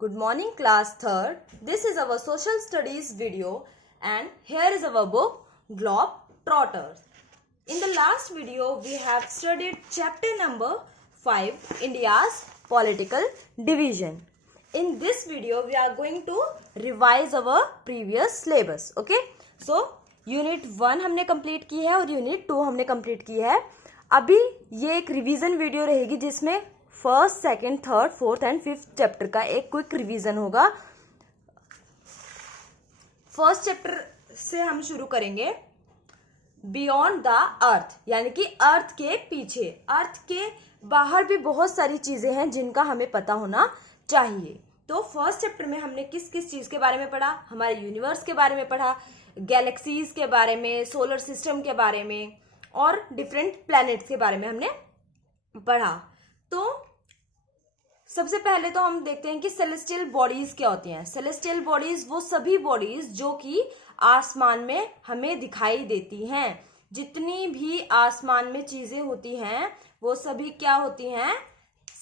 Good morning, class 3rd. This is our social studies video and here is our book Globetrotters. In the last video, we have studied chapter number 5, India's Political Division. In this video, we are going to revise our previous syllabus. Okay? So, Unit 1 हमने complete की है और Unit 2 हमने complete की है. अभी ये एक रिवीजन वीडियो रहेगी जिसमें first, second, third, fourth and fifth chapter का एक क्विक रिवीजन होगा. फर्स्ट चैप्टर से हम शुरू करेंगे बियॉन्ड द अर्थ, यानी कि अर्थ के पीछे. अर्थ के बाहर भी बहुत सारी चीजें हैं जिनका हमें पता होना चाहिए. तो फर्स्ट चैप्टर में हमने किस किस चीज के बारे में पढ़ा? हमारे यूनिवर्स के बारे में पढ़ा, गैलेक्सीज के बारे में, सोलर सिस्टम के बारे में और डिफरेंट प्लैनेट्स के बारे में हमने पढ़ा. तो सबसे पहले तो हम देखते हैं कि सेलेस्टियल बॉडीज क्या होती हैं. सेलेस्टियल बॉडीज वो सभी बॉडीज जो कि आसमान में हमें दिखाई देती हैं. जितनी भी आसमान में चीजें होती हैं वो सभी क्या होती हैं?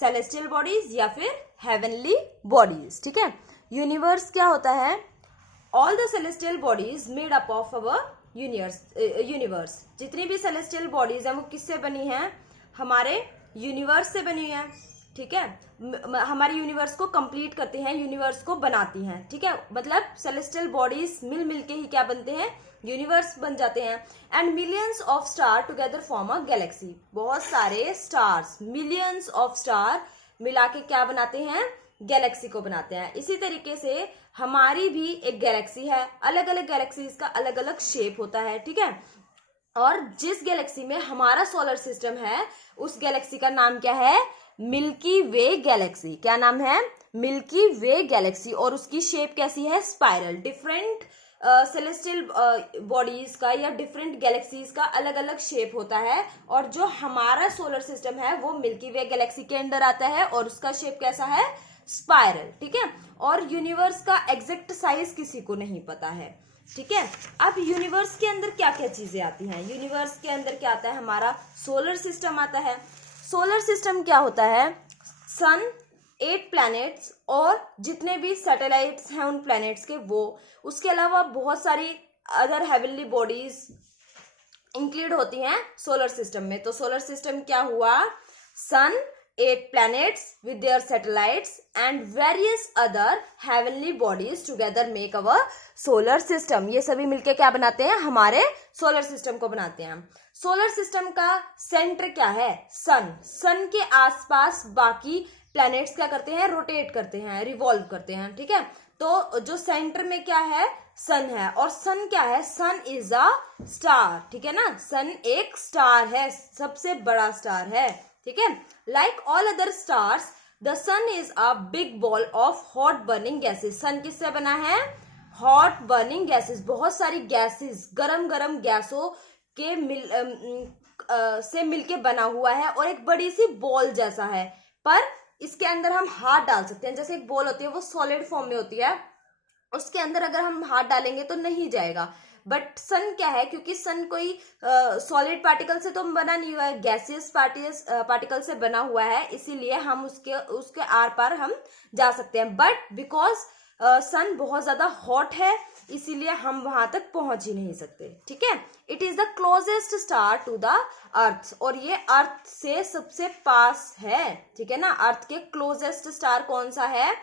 सेलेस्टियल बॉडीज या फिर हेवनली बॉडीज. ठीक है. यूनिवर्स क्या होता है? All the celestial bodies made up of our universe. जितनी भी सेलेस्टियल बॉडीज हैं वो किससे बनी हैं? हमारे यूनिवर्स से बनी है. ठीक है. हमारे यूनिवर्स को कंप्लीट करते हैं, यूनिवर्स को बनाती हैं. ठीक है. मतलब सेलेस्टियल बॉडीज मिल मिल के ही क्या बनते हैं? यूनिवर्स बन जाते हैं. And millions of star together form a Galaxy. बहुत सारे स्टार्स, मिलियंस ऑफ स्टार मिला के क्या बनाते हैं? गैलेक्सी को बनाते हैं. इसी तरीके से हमारी भी एक गैलेक्सी है. अलग अलग गैलेक्सीज का अलग अलग शेप होता है. ठीक है. और जिस गैलेक्सी में हमारा सोलर सिस्टम है उस गैलेक्सी का नाम क्या है? मिल्की वे गैलेक्सी. क्या नाम है? मिल्की वे गैलेक्सी. और उसकी शेप कैसी है? स्पाइरल. डिफरेंट सेलेस्टियल बॉडीज का या डिफरेंट गैलेक्सीज का अलग अलग शेप होता है. और जो हमारा सोलर सिस्टम है वो मिल्की वे गैलेक्सी के अंडर आता है और उसका शेप कैसा है? स्पाइरल. ठीक है. और यूनिवर्स का एग्जैक्ट साइज किसी को नहीं पता है. ठीक है. अब यूनिवर्स के अंदर क्या क्या चीजें आती हैं? यूनिवर्स के अंदर क्या आता है? हमारा सोलर सिस्टम आता है. सोलर सिस्टम क्या होता है? सन, 8 प्लैनेट्स और जितने भी सैटेलाइट्स हैं उन प्लैनेट्स के वो, उसके अलावा बहुत सारी अदर हेवनली बॉडीज इंक्लूड होती हैं सोलर सिस्टम में. तो सोलर सिस्टम क्या हुआ? सन, 8 planets with their satellites and various other heavenly bodies together make our solar system. ये सभी मिलके क्या बनाते हैं? हमारे सोलर सिस्टम को बनाते हैं. सोलर सिस्टम का सेंटर क्या है? सन. सन के आसपास बाकी प्लैनेट्स क्या करते हैं? रोटेट करते हैं, रिवॉल्व करते हैं. ठीक है. तो जो सेंटर में क्या है? सन है. और सन क्या है? सन इज अ स्टार. ठीक है ना. सन एक स्टार है, सबसे बड़ा स्टार है. ठीक है. Like all other stars the sun is a big ball of hot burning gases. Sun किससे बना है? Hot burning gases. बहुत सारी गैसेस, गरम गरम गैसों के से मिलके बना हुआ है और एक बड़ी सी बॉल जैसा है. पर इसके अंदर हम हाथ डाल सकते हैं. जैसे एक बॉल होती है वो सॉलिड फॉर्म में होती है, उसके अंदर अगर हम हाथ डालेंगे तो नहीं जाएगा. बट सन क्या है? क्योंकि सन कोई सॉलिड पार्टिकल से तो बना नहीं हुआ है, गैसियस पार्टिकल से बना हुआ है, इसीलिए हम उसके आर पार हम जा सकते हैं. बट बिकॉज सन बहुत ज्यादा हॉट है इसीलिए हम वहां तक पहुंच ही नहीं सकते. ठीक है. It is the closest star to the earth. और ये अर्थ से सबसे पास है. ठीक है ना. अर्थ के क्लोजेस्ट स्टार कौन सा है?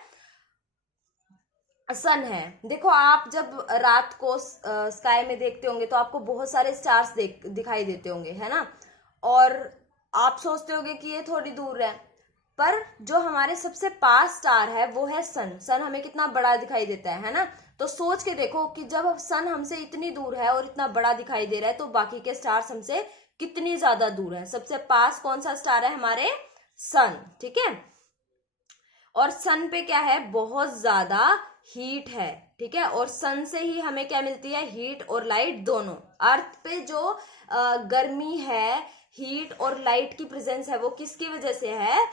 सन है. देखो आप जब रात को स्काई में देखते होंगे तो आपको बहुत सारे स्टार्स दिखाई देते होंगे, है ना. और आप सोचते होंगे कि ये थोड़ी दूर है, पर जो हमारे सबसे पास स्टार है वो है सन. सन हमें कितना बड़ा दिखाई देता है ना. तो सोच के देखो कि जब सन हमसे इतनी दूर है और इतना बड़ा दिखाई दे रहा है तो बाकी के स्टार्स हमसे कितनी ज्यादा दूर है. सबसे पास कौन सा स्टार है? हमारे सन. ठीक है. और सन पे क्या है? बहुत ज्यादा हीट है. ठीक है. और सन से ही हमें क्या मिलती है? हीट और लाइट दोनों. अर्थ पे जो गर्मी है, हीट और लाइट की प्रेजेंस है वो किसकी वजह से है?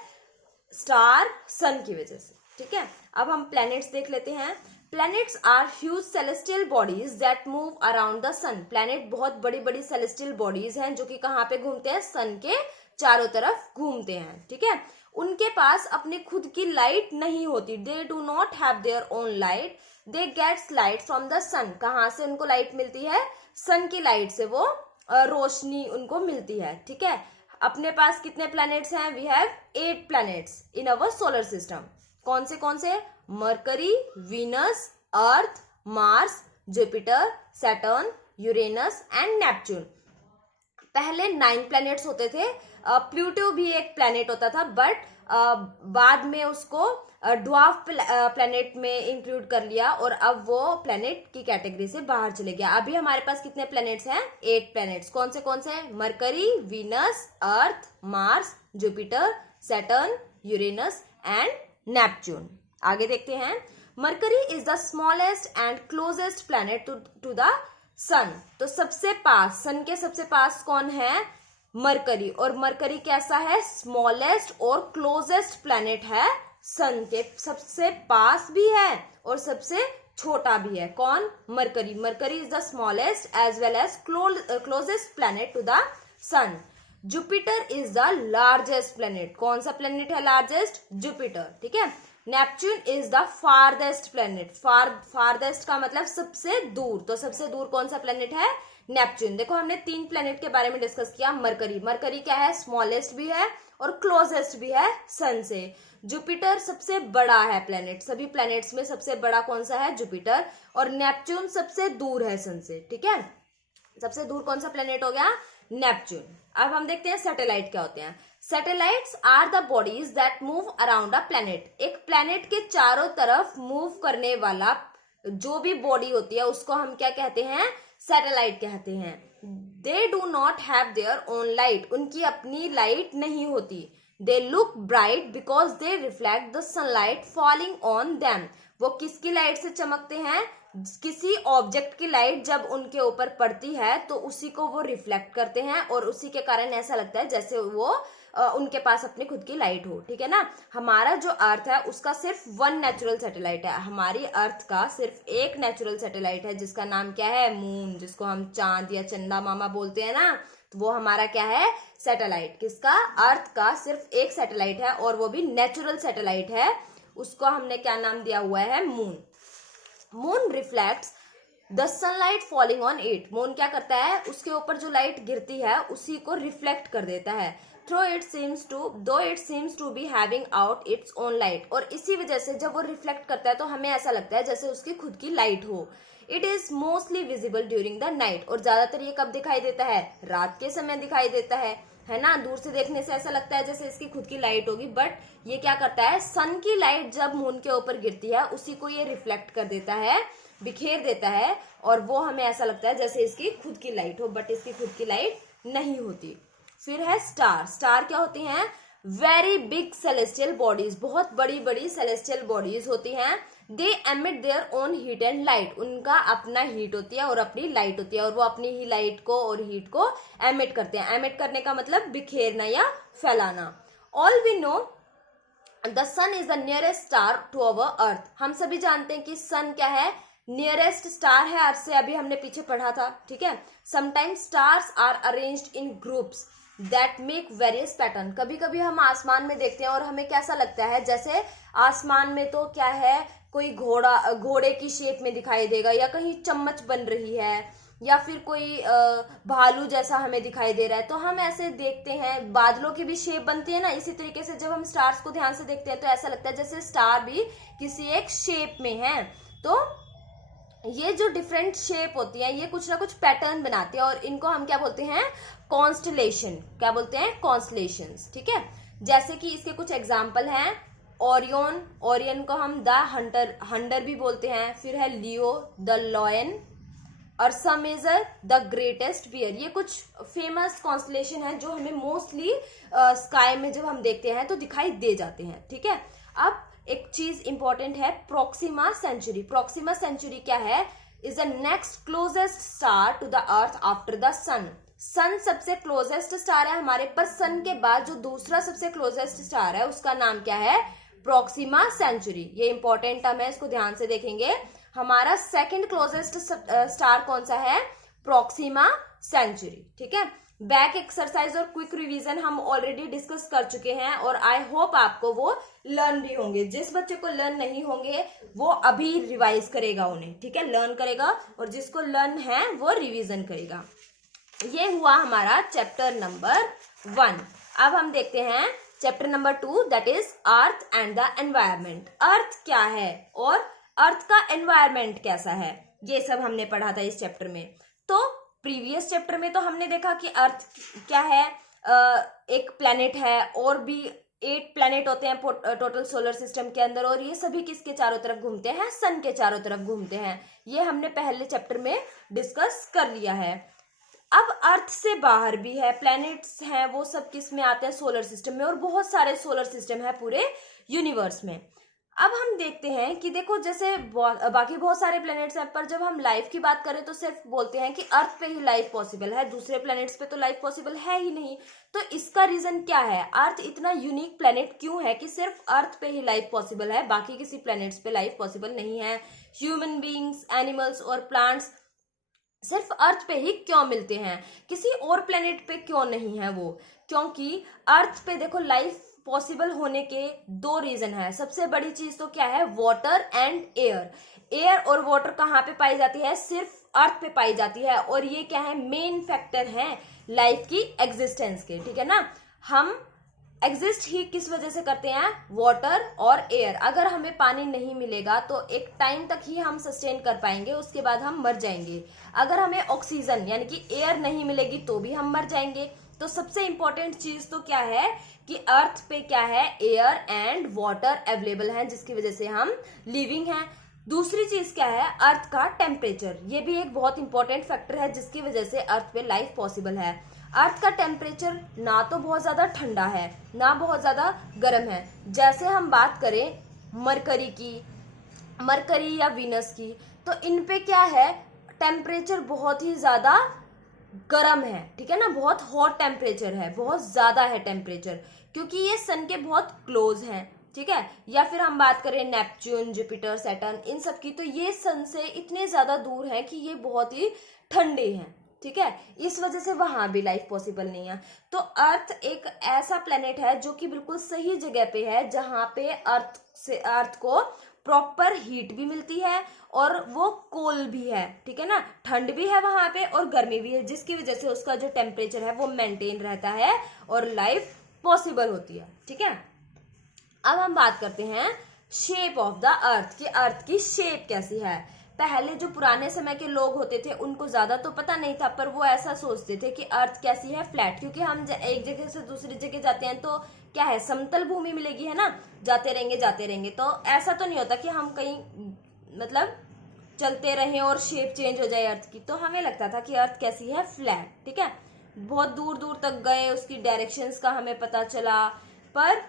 स्टार, सन की वजह से. ठीक है. अब हम प्लैनेट्स देख लेते हैं. Planets are huge celestial bodies that move around the sun. Planet बहुत बड़ी बड़ी सेलेस्टियल बॉडीज हैं जो कि कहाँ पे घूमते हैं? सन के चारों तरफ घूमते हैं. ठीक है. उनके पास अपनी खुद की लाइट नहीं होती। They do not have their own light, they gets light from the sun. कहाँ से उनको लाइट मिलती है? सन की लाइट से वो रोशनी उनको मिलती है। ठीक है, अपने पास कितने प्लैनेट्स हैं? We have 8 planets in our solar system. कौन से? Mercury, Venus, Earth, Mars, Jupiter, Saturn, Uranus and Neptune. पहले 9 प्लैनेट्स होते थे। प्लूटो भी एक प्लैनेट होता था, बट बाद में उसको ड्वार्फ प्लैनेट में इंक्लूड कर लिया और अब वो प्लैनेट की कैटेगरी से बाहर चले गया। अभी हमारे पास कितने प्लैनेट्स हैं? 8 प्लैनेट्स। कौन से? Mercury, Venus, Earth, Mars, Jupiter, Saturn, Uranus and Neptune. आगे देखते हैं। Mercury is the smallest and closest planet to the sun. तो सबसे पास, सन के सबसे पास कौन है? मरकरी। और मरकरी कैसा है? स्मॉलेस्ट और क्लोजेस्ट प्लैनेट है, सन के सबसे पास भी है और सबसे छोटा भी है। कौन? Mercury. Mercury is the smallest as well as closest planet to the sun. Jupiter is the largest planet. कौन सा प्लैनेट है लार्जेस्ट? जुपिटर। ठीक है। Neptune is the farthest planet. Farthest का मतलब सबसे दूर। तो सबसे दूर कौन सा प्लैनेट है? नेपच्यून। देखो हमने 3 प्लैनेट के बारे में डिस्कस किया। मरकरी क्या है? स्मॉलेस्ट भी है और क्लोजेस्ट भी है सन से। जुपिटर सबसे बड़ा है प्लैनेट, सभी प्लैनेट्स में सबसे बड़ा कौन सा है? जुपिटर। और नेपच्यून सबसे दूर है सन से। ठीक है, सबसे दूर कौन सा प्लैनेट हो गया? नेपच्यून। अब हम देखते हैं सैटेलाइट क्या होते हैं। Satellites are the bodies that move around a planet. एक प्लैनेट के चारों तरफ मूव करने वाला जो भी बॉडी होती है उसको हम क्या कहते हैं? सैटेलाइट कहते हैं। दे do not have their own light. उनकी अपनी लाइट नहीं होती। They look bright because they reflect the sunlight falling on them. वो किसकी लाइट से चमकते हैं? किसी ऑब्जेक्ट की लाइट जब उनके ऊपर पड़ती है तो उसी को वो रिफ्लेक्ट करते हैं और उसी के कारण ऐसा लगता है जैसे वो उनके पास अपनी खुद की लाइट हो। ठीक है ना। हमारा जो अर्थ है उसका सिर्फ 1 नेचुरल सैटेलाइट है। हमारी अर्थ का सिर्फ एक नेचुरल सैटेलाइट है जिसका नाम क्या है? मून, जिसको हम चांद या चंदा मामा बोलते हैं ना, तो वो हमारा क्या है? सैटेलाइट। किसका? अर्थ का सिर्फ एक सैटेलाइट है और वो भी नेचुरल सैटेलाइट है। उसको हमने क्या नाम दिया हुआ है? Moon. Moon reflects the sunlight falling on it. Moon क्या करता है? उसके ऊपर जो लाइट गिरती है उसी को रिफ्लेक्ट कर देता है। Though it seems to be having out its own light. और इसी वजह से जब वो रिफ्लेक्ट करता है तो हमें ऐसा लगता है जैसे उसकी खुद की लाइट हो। It is mostly visible during the night. और ज्यादातर ये कब दिखाई देता है? रात के समय दिखाई देता है ना। दूर से देखने से ऐसा लगता है जैसे इसकी खुद की लाइट होगी, बट ये क्या करता है? सन की लाइट जब मून के ऊपर गिरती है उसी को ये रिफ्लेक्ट कर देता है, बिखेर देता है और वो हमें ऐसा लगता है जैसे इसकी खुद की लाइट हो, बट इसकी खुद की लाइट नहीं होती। फिर है स्टार। स्टार क्या होती हैं? Very big celestial bodies. बहुत बड़ी बड़ी सेलेस्टियल बॉडीज होती हैं। दे emit their own heat and light. उनका अपना हीट होती है और अपनी लाइट होती है और वो अपनी ही लाइट को और हीट को एमिट करते हैं। एमिट करने का मतलब बिखेरना या फैलाना। All we know the sun is the nearest star to our earth. हम सभी जानते हैं कि सन क्या है? नियरेस्ट स्टार है अर्थ से। अभी हमने पीछे पढ़ा था। ठीक है। Sometimes stars are arranged in groups that make various pattern. कभी कभी हम आसमान में देखते हैं और हमें कैसा लगता है जैसे आसमान में तो क्या है, कोई घोड़े की शेप में दिखाई देगा, या कहीं चम्मच बन रही है, या फिर कोई भालू जैसा हमें दिखाई दे रहा है। तो हम ऐसे देखते हैं, बादलों की भी शेप बनती है ना। इसी तरीके से जब हम स्टार्स को ध्यान से देखते हैं तो ऐसा लगता है जैसे स्टार भी किसी एक शेप में है। तो ये जो डिफरेंट शेप होती है ये कुछ ना कुछ पैटर्न बनाती है और इनको हम क्या बोलते हैं? कॉन्स्टलेशन। क्या बोलते हैं? कॉन्स्टलेशंस। ठीक है। जैसे कि इसके कुछ एग्जाम्पल हैं। ओरियन, ओरियन को हम द हंटर भी बोलते हैं। फिर है Leo, the lion. Ursa Major, the greatest bear. ये कुछ फेमस कॉन्स्टलेशन है जो हमें मोस्टली स्काई में जब हम देखते हैं तो दिखाई दे जाते हैं। ठीक है। अब एक चीज इंपॉर्टेंट है, प्रोक्सिमा सेंचुरी। प्रोक्सिमा सेंचुरी क्या है? Is the next closest star to the earth after the sun. Sun सबसे क्लोजेस्ट स्टार है हमारे, पर सन के बाद जो दूसरा सबसे क्लोजेस्ट स्टार है उसका नाम क्या है? Proxima Centauri. ये इंपॉर्टेंट टर्म है, इसको ध्यान से देखेंगे। हमारा सेकंड क्लोजेस्ट स्टार कौन सा है? Proxima Centauri. ठीक है। बैक एक्सरसाइज और क्विक रिवीजन हम ऑलरेडी डिस्कस कर चुके हैं और आई होप आपको वो लर्न भी होंगे। जिस बच्चे को लर्न नहीं होंगे वो अभी रिवाइज करेगा उन्हें, ठीक है, लर्न करेगा, और जिसको लर्न है वो रिवीजन करेगा। ये हुआ हमारा चैप्टर नंबर 1। अब हम देखते हैं chapter number 2, that is earth and the environment. Earth क्या है और अर्थ का एनवायरमेंट कैसा है, ये सब हमने पढ़ा था इस चैप्टर में। तो प्रीवियस चैप्टर में तो हमने देखा कि अर्थ क्या है, एक प्लैनेट है, और भी 8 प्लैनेट होते हैं टोटल सोलर सिस्टम के अंदर, और ये सभी किसके चारों तरफ घूमते हैं, सन के चारों तरफ घूमते हैं। ये हमने पहले चैप्टर में डिस्कस कर लिया है। अब अर्थ से बाहर भी है प्लैनेट्स हैं, वो सब किस में आते हैं, सोलर सिस्टम में, और बहुत सारे सोलर सिस्टम है पूरे यूनिवर्स में। अब हम देखते हैं कि देखो जैसे बाकी बहुत सारे प्लैनेट्स हैं, पर जब हम लाइफ की बात करें तो सिर्फ बोलते हैं कि अर्थ पे ही लाइफ पॉसिबल है, दूसरे प्लैनेट्स पे तो लाइफ पॉसिबल है ही नहीं। तो इसका रीजन क्या है, अर्थ इतना यूनिक प्लैनेट क्यों है कि सिर्फ अर्थ पे ही लाइफ पॉसिबल है, बाकी किसी प्लैनेट्स पे लाइफ पॉसिबल नहीं है। ह्यूमन बींग्स, एनिमल्स और प्लांट्स सिर्फ अर्थ पे ही क्यों मिलते हैं, किसी और प्लेनेट पे क्यों नहीं है वो? क्योंकि अर्थ पे देखो लाइफ पॉसिबल होने के 2 रीजन है। सबसे बड़ी चीज तो क्या है, वाटर एंड एयर। एयर और वाटर कहाँ पे पाई जाती है, सिर्फ अर्थ पे पाई जाती है, और ये क्या है, मेन फैक्टर है लाइफ की एग्जिस्टेंस के, ठीक है ना। हम एग्जिस्ट ही किस वजह से करते हैं, वाटर और एयर। अगर हमें पानी नहीं मिलेगा तो एक टाइम तक ही हम सस्टेन कर पाएंगे, उसके बाद हम मर जाएंगे। अगर हमें ऑक्सीजन यानी कि एयर नहीं मिलेगी तो भी हम मर जाएंगे। तो सबसे इंपॉर्टेंट चीज तो क्या है कि अर्थ पे क्या है, एयर एंड वाटर अवेलेबल है, जिसकी वजह से हम लिविंग हैं। दूसरी चीज क्या है, अर्थ का टेम्परेचर। ये भी एक बहुत इंपॉर्टेंट फैक्टर है जिसकी वजह से अर्थ पे लाइफ पॉसिबल है। अर्थ का टेम्परेचर ना तो बहुत ज्यादा ठंडा है ना बहुत ज्यादा गर्म है। जैसे हम बात करें मरकरी या वीनस की, तो इन पे क्या है, टेम्परेचर बहुत ही ज्यादा गर्म है, ठीक है ना, बहुत हॉट टेम्परेचर है, बहुत ज्यादा है टेम्परेचर, क्योंकि ये सन के बहुत क्लोज हैं, ठीक है। या फिर हम बात करें नेपच्यून, जुपिटर, सैटर्न, इन सब की, तो ये सन से इतने ज्यादा दूर है कि ये बहुत ही ठंडे हैं, ठीक है, इस वजह से वहां भी लाइफ पॉसिबल नहीं है। तो अर्थ एक ऐसा प्लेनेट है जो कि बिल्कुल सही जगह पे है, जहां पे अर्थ को प्रॉपर हीट भी मिलती है और वो कोल्ड भी है, ठीक है ना, ठंड भी है वहां पे और गर्मी भी है, जिसकी वजह से उसका जो टेम्परेचर है वो मेंटेन रहता है और लाइफ पॉसिबल होती है, ठीक है। अब हम बात करते हैं शेप ऑफ द अर्थ, कि अर्थ की शेप कैसी है। पहले जो पुराने समय के लोग होते थे उनको ज्यादा तो पता नहीं था, पर वो ऐसा सोचते थे कि अर्थ कैसी है, फ्लैट, क्योंकि हम एक जगह से दूसरी जगह जाते हैं तो क्या है, समतल भूमि मिलेगी, है ना, जाते रहेंगे। तो ऐसा तो नहीं होता कि हम कहीं मतलब चलते रहें और शेप चेंज हो जाए अर्थ की। तो हमें लगता था कि अर्थ कैसी है, फ्लैट, ठीक है। बहुत दूर दूर तक गए, उसकी डायरेक्शंस का हमें पता चला, पर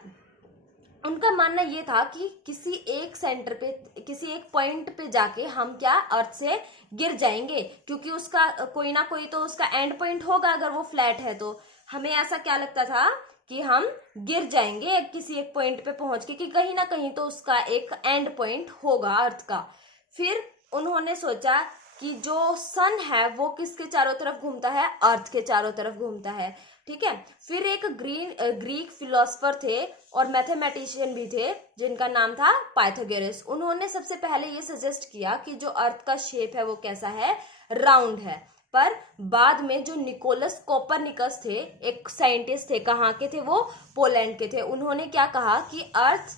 उनका मानना ये था कि किसी एक सेंटर पे, किसी एक पॉइंट पे जाके हम क्या, अर्थ से गिर जाएंगे, क्योंकि उसका कोई ना कोई तो उसका एंड पॉइंट होगा, अगर वो फ्लैट है तो। हमें ऐसा क्या लगता था कि हम गिर जाएंगे किसी एक पॉइंट पे पहुंच के, कि कहीं ना कहीं तो उसका एक एंड पॉइंट होगा अर्थ का। फिर उन्होंने सोचा कि जो सन है वो किसके चारों तरफ घूमता है, अर्थ के चारों तरफ घूमता है, ठीक है। फिर एक ग्रीक फिलोसफर थे और मैथमेटिशियन भी थे जिनका नाम था पाइथागोरस। उन्होंने सबसे पहले ये सजेस्ट किया कि जो अर्थ का शेप है वो कैसा है, राउंड है। पर बाद में जो निकोलस कोपरनिकस थे, एक साइंटिस्ट थे, कहाँ के थे वो, पोलैंड के थे, उन्होंने क्या कहा कि अर्थ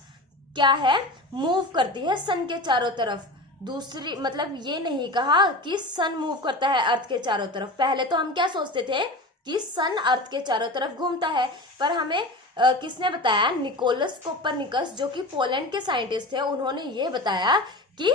क्या है, मूव करती है सन के चारों तरफ। दूसरी मतलब ये नहीं कहा कि सन मूव करता है अर्थ के चारों तरफ। पहले तो हम क्या सोचते थे कि सन अर्थ के चारों तरफ घूमता है, पर हमें किसने बताया, निकोलस कोपरनिकस, जो कि पोलैंड के साइंटिस्ट थे, उन्होंने ये बताया कि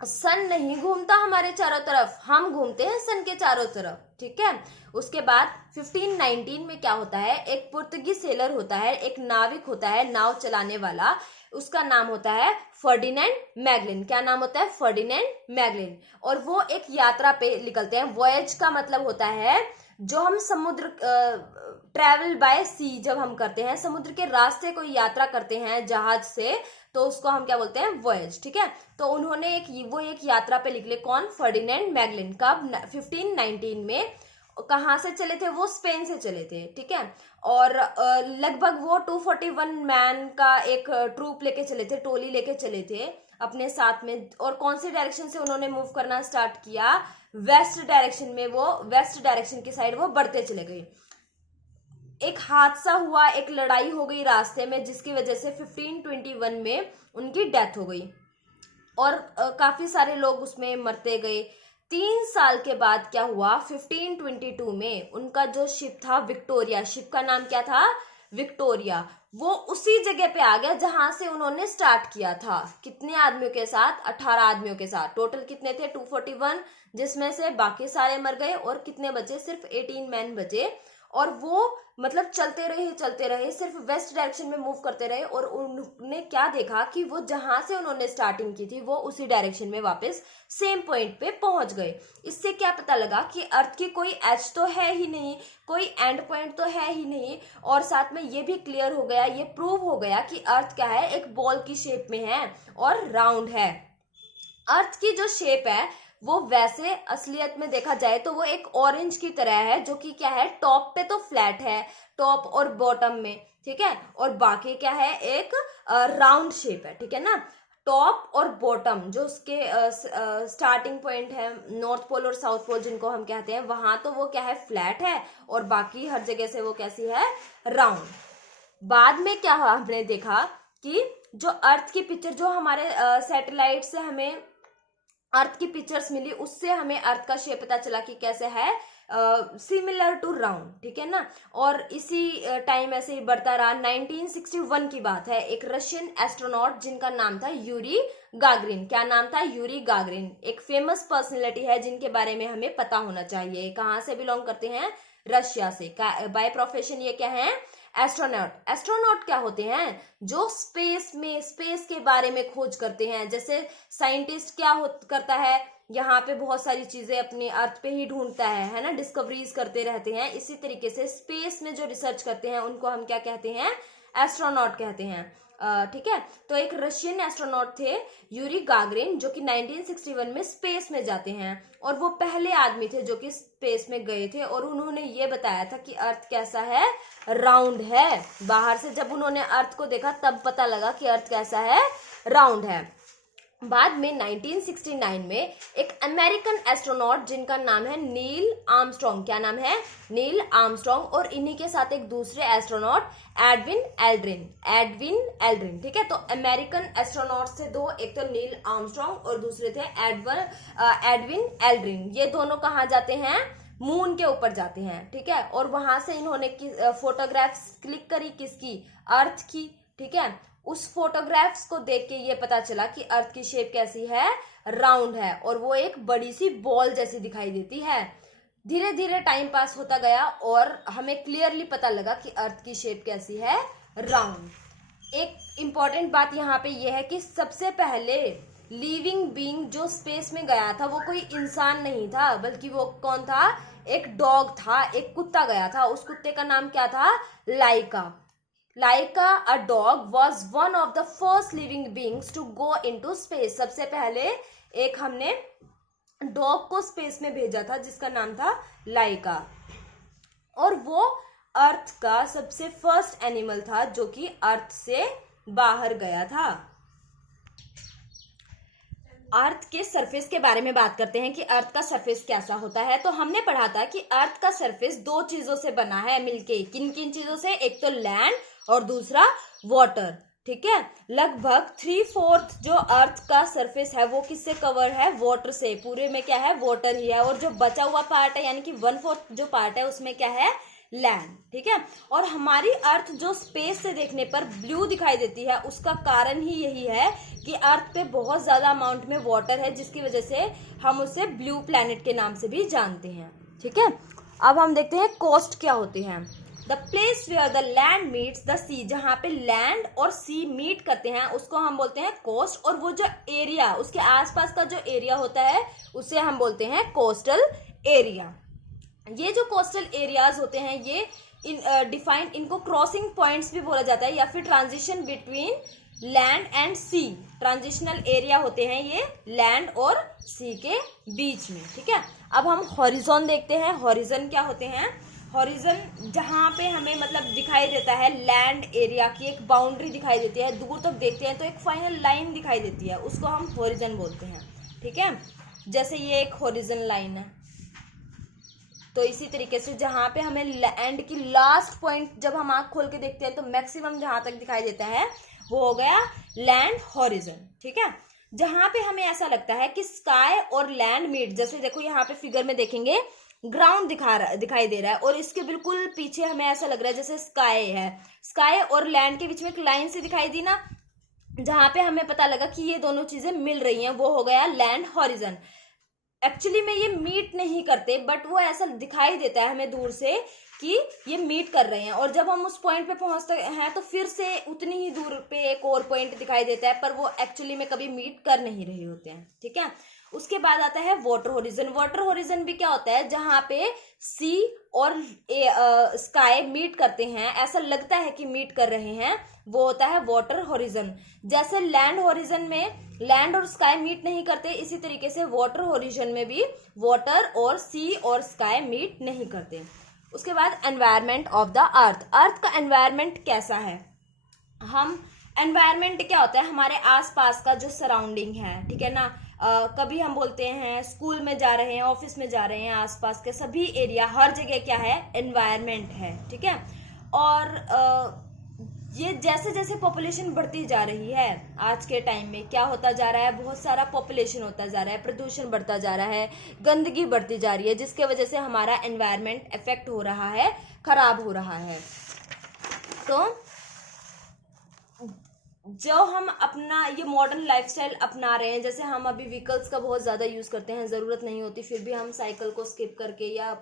सन नहीं घूमता हमारे चारों तरफ, हम घूमते हैं सन के चारों तरफ, ठीक है। उसके बाद 1519 में क्या होता है, एक पुर्तगीज सेलर होता है, एक नाविक होता है, नाव चलाने वाला, उसका नाम होता है फर्डिनेंड मैगलिन। क्या नाम होता है, फर्डिनेंड मैगलिन। और वो एक यात्रा पे निकलते हैं। वॉयज का मतलब होता है जो हम समुद्र, ट्रेवल बाय सी जब हम करते हैं, समुद्र के रास्ते कोई यात्रा करते हैं जहाज से, तो उसको हम क्या बोलते हैं, वॉयज, ठीक है। तो उन्होंने एक यात्रा पे निकले, कौन, फर्डिनेंड मैगलिन, कब, 1519 में। कहाँ से चले थे, वो स्पेन से चले थे, ठीक है। और लगभग वो 241 मैन का एक ट्रूप लेके चले थे, टोली लेके चले थे अपने साथ में। और कौन सी डायरेक्शन से उन्होंने मूव करना स्टार्ट किया, वेस्ट डायरेक्शन में, वो वेस्ट डायरेक्शन की साइड वो बढ़ते चले गए। एक हादसा हुआ, एक लड़ाई हो गई रास्ते में, जिसकी वजह से 1521 में उनकी डेथ हो गई और काफी सारे लोग उसमें मरते गए। 3 साल के बाद क्या हुआ, 1522 में उनका जो शिप था विक्टोरिया, शिप का नाम क्या था, विक्टोरिया, वो उसी जगह पे आ गया जहां से उन्होंने स्टार्ट किया था। कितने आदमियों के साथ, 18 आदमियों के साथ। टोटल कितने थे, 241, जिसमें से बाकी सारे मर गए और कितने बचे, सिर्फ 18 मैन बचे। और वो मतलब चलते रहे, सिर्फ वेस्ट डायरेक्शन में मूव करते रहे। और उन्होंने क्या देखा कि वो जहां से उन्होंने स्टार्टिंग की थी वो उसी डायरेक्शन में वापस सेम पॉइंट पे पहुंच गए। इससे क्या पता लगा कि अर्थ की कोई एज तो है ही नहीं, कोई एंड पॉइंट तो है ही नहीं। और साथ में ये भी क्लियर हो गया, ये प्रूव हो गया कि अर्थ क्या है, एक बॉल की शेप में है और राउंड है। अर्थ की जो शेप है वो वैसे असलियत में देखा जाए तो वो एक ऑरेंज की तरह है, जो कि क्या है, टॉप पे तो फ्लैट है, टॉप और बॉटम में, ठीक है। और बाकी क्या है, एक राउंड शेप है, ठीक है ना। टॉप और बॉटम जो उसके स्टार्टिंग पॉइंट है, नॉर्थ पोल और साउथ पोल जिनको हम कहते हैं, वहां तो वो क्या है, फ्लैट है। और बाकी हर जगह से वो कैसी है, राउंड। बाद में क्या हुआ, हमने देखा कि जो अर्थ की पिक्चर, जो हमारे सैटेलाइट से हमें अर्थ की पिक्चर्स मिली, उससे हमें अर्थ का शेप पता चला कि कैसे है, सिमिलर टू राउंड, ठीक है ना। और इसी टाइम ऐसे ही बढ़ता रहा। 1961 की बात है, एक रशियन एस्ट्रोनॉट जिनका नाम था यूरी गागरिन। क्या नाम था, यूरी गागरिन। एक फेमस पर्सनैलिटी है जिनके बारे में हमें पता होना चाहिए। कहाँ से बिलोंग करते हैं, रशिया से। बाय प्रोफेशन ये क्या है, एस्ट्रोनॉट। एस्ट्रोनॉट क्या होते हैं, जो स्पेस में, स्पेस के बारे में खोज करते हैं। जैसे साइंटिस्ट क्या करता है, यहाँ पे बहुत सारी चीजें अपनी अर्थ पे ही ढूंढता है ना, डिस्कवरीज करते रहते हैं। इसी तरीके से स्पेस में जो रिसर्च करते हैं उनको हम क्या कहते हैं, एस्ट्रोनॉट कहते हैं, ठीक है। तो एक रशियन एस्ट्रोनॉट थे यूरी गागरिन, जो कि 1961 में स्पेस में जाते हैं। और वो पहले आदमी थे जो कि स्पेस में गए थे। और उन्होंने ये बताया था कि अर्थ कैसा है, राउंड है। बाहर से जब उन्होंने अर्थ को देखा तब पता लगा कि अर्थ कैसा है, राउंड है। बाद में 1969 में एक अमेरिकन एस्ट्रोनॉट जिनका नाम है नील आर्मस्ट्रॉन्ग। क्या नाम है, नील आर्मस्ट्रॉन्ग। और इन्हीं के साथ एक दूसरे एस्ट्रोनॉट एडविन एल्ड्रिन, ठीक है। तो अमेरिकन एस्ट्रोनॉट से दो, एक तो नील आर्मस्ट्रॉन्ग और दूसरे थे एडविन एल्ड्रिन। ये दोनों कहाँ जाते हैं, मून के ऊपर जाते हैं, ठीक है। और वहां से इन्होंने फोटोग्राफ्स क्लिक करी, किसकी, अर्थ की, ठीक है। उस फोटोग्राफ्स को देख के ये पता चला कि अर्थ की शेप कैसी है, राउंड है। और वो एक बड़ी सी बॉल जैसी दिखाई देती है। धीरे धीरे टाइम पास होता गया और हमें क्लियरली पता लगा कि अर्थ की शेप कैसी है, राउंड। एक इंपॉर्टेंट बात यहाँ पे ये है कि सबसे पहले लिविंग बीइंग जो स्पेस में गया था वो कोई इंसान नहीं था, बल्कि वो कौन था, एक डॉग था, एक कुत्ता गया था। उस कुत्ते का नाम क्या था, लाइका। Laika, a dog, was one of the first living beings to go into space. सबसे पहले एक हमने डॉग को स्पेस में भेजा था जिसका नाम था लाइका। और वो अर्थ का सबसे फर्स्ट एनिमल था जो कि अर्थ से बाहर गया था। अर्थ के सरफेस के बारे में बात करते हैं कि अर्थ का सरफेस कैसा होता है। तो हमने पढ़ा था कि अर्थ का सरफेस 2 चीजों से बना है मिलके। किन किन चीजों से, एक तो लैंड और दूसरा वाटर, ठीक है। लगभग 3/4 जो अर्थ का सरफेस है वो किससे कवर है, वाटर से। पूरे में क्या है, वाटर ही है। और जो बचा हुआ पार्ट है यानी कि 1/4 जो पार्ट है उसमें क्या है, लैंड, ठीक है। और हमारी अर्थ जो स्पेस से देखने पर ब्लू दिखाई देती है उसका कारण ही यही है कि अर्थ पे बहुत ज्यादा अमाउंट में वाटर है, जिसकी वजह से हम उसे ब्लू प्लैनेट के नाम से भी जानते हैं, ठीक है। अब हम देखते हैं कोस्ट क्या होते हैं। The place where the land meets the sea, जहां पे लैंड और सी मीट करते हैं उसको हम बोलते हैं कोस्ट। और वो जो एरिया, उसके आसपास का जो एरिया होता है उसे हम बोलते हैं कोस्टल एरिया। ये जो कोस्टल एरियाज होते हैं ये डिफाइन, इनको क्रॉसिंग पॉइंट्स भी बोला जाता है या फिर transition between land and sea. Transitional area होते हैं ये लैंड और सी के बीच में, ठीक है। अब हम हॉरिजॉन देखते हैं। हॉरिजन क्या होते हैं? हॉरिजन जहाँ पे हमें मतलब दिखाई देता है लैंड एरिया की एक बाउंड्री दिखाई देती है, दूर तक देखते हैं तो एक फाइनल लाइन दिखाई देती है, उसको हम हॉरिजन बोलते हैं। ठीक है, जैसे ये एक हॉरिजन लाइन है, तो इसी तरीके से जहाँ पे हमें लैंड की लास्ट पॉइंट जब हम आँख खोल के देखते हैं तो मैक्सिमम जहाँ तक दिखाई देता है वो हो गया लैंड हॉरिजन। ठीक है, जहाँ पे हमें ऐसा लगता है कि स्काई और लैंड मीट, जैसे देखो यहाँ पे फिगर में देखेंगे ग्राउंड दिखाई दे रहा है और इसके बिल्कुल पीछे हमें ऐसा लग रहा है जैसे स्काई है, स्काई और लैंड के बीच में एक लाइन से दिखाई दी ना, जहाँ पे हमें पता लगा कि ये दोनों चीजें मिल रही हैं, वो हो गया लैंड हॉरिजन। एक्चुअली में ये मीट नहीं करते, बट वो ऐसा दिखाई देता है हमें दूर से कि ये मीट कर रहे हैं, और जब हम उस पॉइंट पे पहुंचते हैं तो फिर से उतनी ही दूर पे एक और पॉइंट दिखाई देता है, पर वो एक्चुअली में कभी मीट कर नहीं रहे होते हैं। ठीक है, उसके बाद आता है वाटर होरिजन। वाटर होरिजन भी क्या होता है? जहां पे सी और स्काई मीट करते हैं, ऐसा लगता है कि मीट कर रहे हैं, वो होता है वाटर होरिजन। जैसे लैंड होरिजन में लैंड और स्काई मीट नहीं करते, इसी तरीके से वाटर होरिजन में भी वाटर और सी और स्काई मीट नहीं करते। उसके बाद एनवायरमेंट ऑफ द अर्थ। अर्थ का एनवायरमेंट कैसा है? हम एनवायरमेंट क्या होता है? हमारे आसपास का जो सराउंडिंग है, ठीक है ना। कभी हम बोलते हैं स्कूल में जा रहे हैं, ऑफिस में जा रहे हैं, आसपास के सभी एरिया, हर जगह क्या है? एनवायरमेंट है। ठीक है, और ये जैसे जैसे पॉपुलेशन बढ़ती जा रही है आज के टाइम में क्या होता जा रहा है? बहुत सारा पॉपुलेशन होता जा रहा है, प्रदूषण बढ़ता जा रहा है, गंदगी बढ़ती जा रही है, जिसके वजह से हमारा एनवायरमेंट इफेक्ट हो रहा है, खराब हो रहा है। तो जो हम अपना ये मॉडर्न लाइफस्टाइल अपना रहे हैं, जैसे हम अभी व्हीकल्स का बहुत ज़्यादा यूज़ करते हैं, ज़रूरत नहीं होती, फिर भी हम साइकिल को स्किप करके या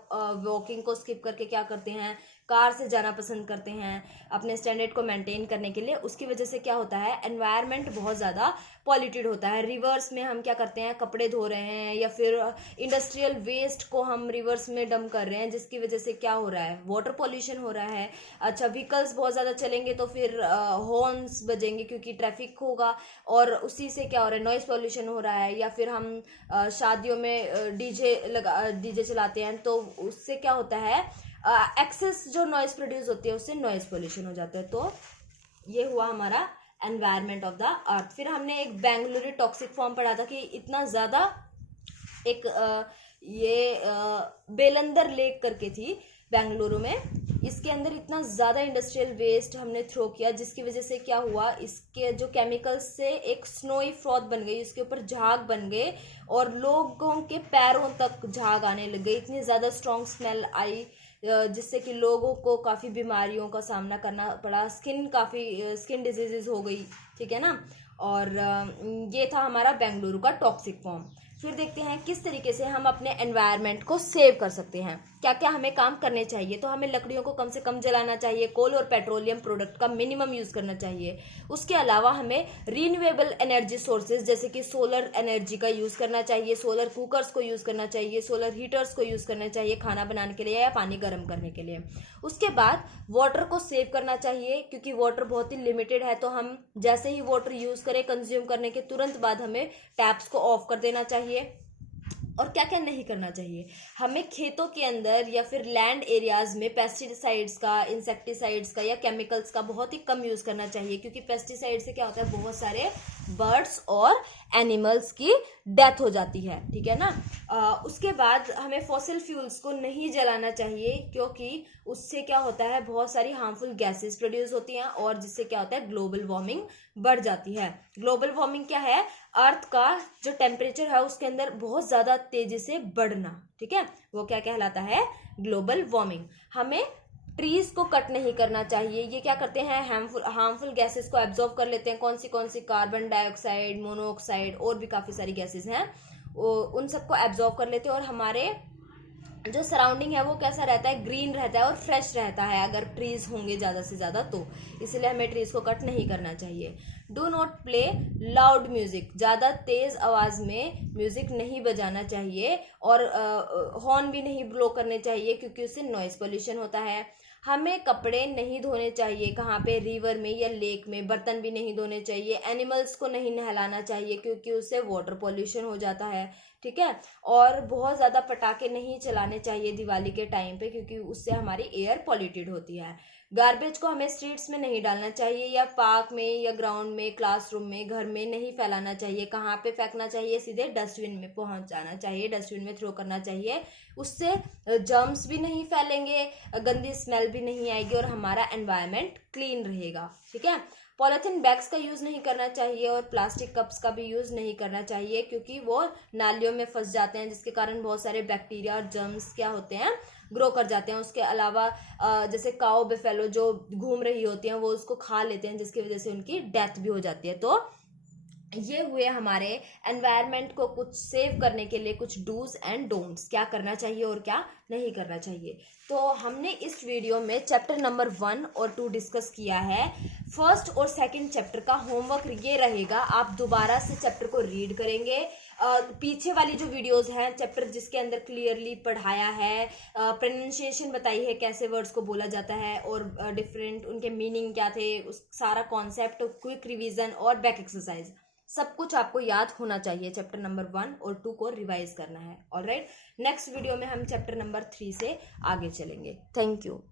वॉकिंग को स्किप करके क्या करते हैं? कार से जाना पसंद करते हैं अपने स्टैंडर्ड को मेंटेन करने के लिए। उसकी वजह से क्या होता है? एनवायरनमेंट बहुत ज़्यादा पॉल्यूटेड होता है। रिवर्स में हम क्या करते हैं? कपड़े धो रहे हैं या फिर इंडस्ट्रियल वेस्ट को हम रिवर्स में डंप कर रहे हैं, जिसकी वजह से क्या हो रहा है? वाटर पॉल्यूशन हो रहा है। अच्छा, व्हीकल्स बहुत ज़्यादा चलेंगे तो फिर हॉर्न्स बजेंगे क्योंकि ट्रैफिक होगा, और उसी से क्या हो रहा है? नॉइज़ पॉल्यूशन हो रहा है। या फिर हम शादियों में डीजे चलाते हैं, तो उससे क्या होता है? एक्सेस जो नॉइज प्रोड्यूस होती है उससे नॉइज पोल्यूशन हो जाता है। तो ये हुआ हमारा एनवायरनमेंट ऑफ द अर्थ। फिर हमने एक बेंगलुरु टॉक्सिक फॉर्म पढ़ा था कि इतना ज़्यादा एक बेलंदर लेक करके थी बेंगलुरु में, इसके अंदर इतना ज़्यादा इंडस्ट्रियल वेस्ट हमने थ्रो किया, जिसकी वजह से क्या हुआ? इसके जो केमिकल्स से एक स्नोई फ्रॉथ बन गई, इसके ऊपर झाग बन गए और लोगों के पैरों तक झाग आने लग गई। इतनी ज़्यादा स्ट्रॉन्ग स्मेल आई जिससे कि लोगों को काफ़ी बीमारियों का सामना करना पड़ा, स्किन डिजीजेज हो गई। ठीक है ना। और ये था हमारा बेंगलुरु का टॉक्सिक फॉर्म। फिर देखते हैं किस तरीके से हम अपने एनवायरनमेंट को सेव कर सकते हैं, क्या क्या हमें काम करने चाहिए। तो हमें लकड़ियों को कम से कम जलाना चाहिए, कोल और पेट्रोलियम प्रोडक्ट का मिनिमम यूज़ करना चाहिए। उसके अलावा हमें रीन्यूएबल एनर्जी सोर्सेज जैसे कि सोलर एनर्जी का यूज़ करना चाहिए, सोलर कुकर्स को यूज़ करना चाहिए, सोलर हीटर्स को यूज़ करना चाहिए खाना बनाने के लिए या पानी गर्म करने के लिए। उसके बाद वाटर को सेव करना चाहिए, क्योंकि वाटर बहुत ही लिमिटेड है, तो हम जैसे ही वाटर यूज़ करें, कंज्यूम करने के तुरंत बाद हमें टैप्स को ऑफ कर देना चाहिए। और क्या क्या नहीं करना चाहिए? हमें खेतों के अंदर या फिर लैंड एरियाज में पेस्टिसाइड्स का, इंसेक्टिसाइड्स का या केमिकल्स का बहुत ही कम यूज़ करना चाहिए, क्योंकि पेस्टिसाइड से क्या होता है? बहुत सारे बर्ड्स और एनिमल्स की डेथ हो जाती है। ठीक है ना। उसके बाद हमें फॉसिल फ्यूल्स को नहीं जलाना चाहिए, क्योंकि उससे क्या होता है? बहुत सारी हार्मफुल गैसेस प्रोड्यूस होती हैं और जिससे क्या होता है? ग्लोबल वार्मिंग बढ़ जाती है। ग्लोबल वार्मिंग क्या है? अर्थ का जो टेम्परेचर है उसके अंदर बहुत ज़्यादा तेजी से बढ़ना। ठीक है, वो क्या कहलाता है? Global warming. हमें ट्रीज को कट नहीं करना चाहिए। ये क्या करते हैं? हार्मफुल गैसेस को एब्जॉर्ब कर लेते हैं। कौन सी? कार्बन डाइऑक्साइड, मोनोऑक्साइड और भी काफ़ी सारी गैसेस हैं, उन सबको एब्जॉर्ब कर लेते हैं। और हमारे जो सराउंडिंग है वो कैसा रहता है? ग्रीन रहता है और फ्रेश रहता है अगर ट्रीज होंगे ज़्यादा से ज़्यादा तो। इसलिए हमें ट्रीज को कट नहीं करना चाहिए। Do not play loud music, ज़्यादा तेज़ आवाज़ में म्यूजिक नहीं बजाना चाहिए और हॉर्न भी नहीं ब्लो करने चाहिए, क्योंकि उससे नॉइज पोल्यूशन होता है। हमें कपड़े नहीं धोने चाहिए कहाँ पे, रिवर में या लेक में। बर्तन भी नहीं धोने चाहिए, एनिमल्स को नहीं नहलाना चाहिए क्योंकि उससे वाटर पॉल्यूशन हो जाता है, ठीक है। और बहुत ज़्यादा पटाखे नहीं चलाने चाहिए दिवाली के टाइम पे क्योंकि उससे हमारी एयर पॉल्यूटेड होती है। गार्बेज को हमें स्ट्रीट्स में नहीं डालना चाहिए या पार्क में या ग्राउंड में, क्लासरूम में, घर में नहीं फैलाना चाहिए। कहाँ पे फेंकना चाहिए, सीधे डस्टबिन में पहुंच जाना चाहिए, डस्टबिन में थ्रो करना चाहिए। उससे जर्म्स भी नहीं फैलेंगे, गंदी स्मेल भी नहीं आएगी और हमारा एनवायरनमेंट क्लीन रहेगा, ठीक है। पॉलिथीन बैग्स का यूज़ नहीं करना चाहिए और प्लास्टिक कप्स का भी यूज़ नहीं करना चाहिए क्योंकि वो नालियों में फंस जाते हैं, जिसके कारण बहुत सारे बैक्टीरिया और जर्म्स क्या होते हैं, ग्रो कर जाते हैं। उसके अलावा जैसे काऊ बेफेलो जो घूम रही होती हैं वो उसको खा लेते हैं, जिसकी वजह से उनकी डेथ भी हो जाती है। तो ये हुए हमारे एनवायरनमेंट को कुछ सेव करने के लिए कुछ डूज एंड डोंट्स, क्या करना चाहिए और क्या नहीं करना चाहिए। तो हमने इस वीडियो में चैप्टर नंबर 1 और 2 डिस्कस किया है। फर्स्ट और सेकंड चैप्टर का होमवर्क ये रहेगा, आप दोबारा से चैप्टर को रीड करेंगे। पीछे वाली जो वीडियोस हैं चैप्टर जिसके अंदर क्लियरली पढ़ाया है, प्रोनाउंसिएशन बताई है, कैसे वर्ड्स को बोला जाता है और डिफरेंट उनके मीनिंग क्या थे, उस सारा कॉन्सेप्ट, क्विक रिवीजन और बैक एक्सरसाइज, सब कुछ आपको याद होना चाहिए। चैप्टर नंबर 1 और 2 को रिवाइज करना है। ऑलराइट, नेक्स्ट वीडियो में हम चैप्टर नंबर 3 से आगे चलेंगे। Thank you.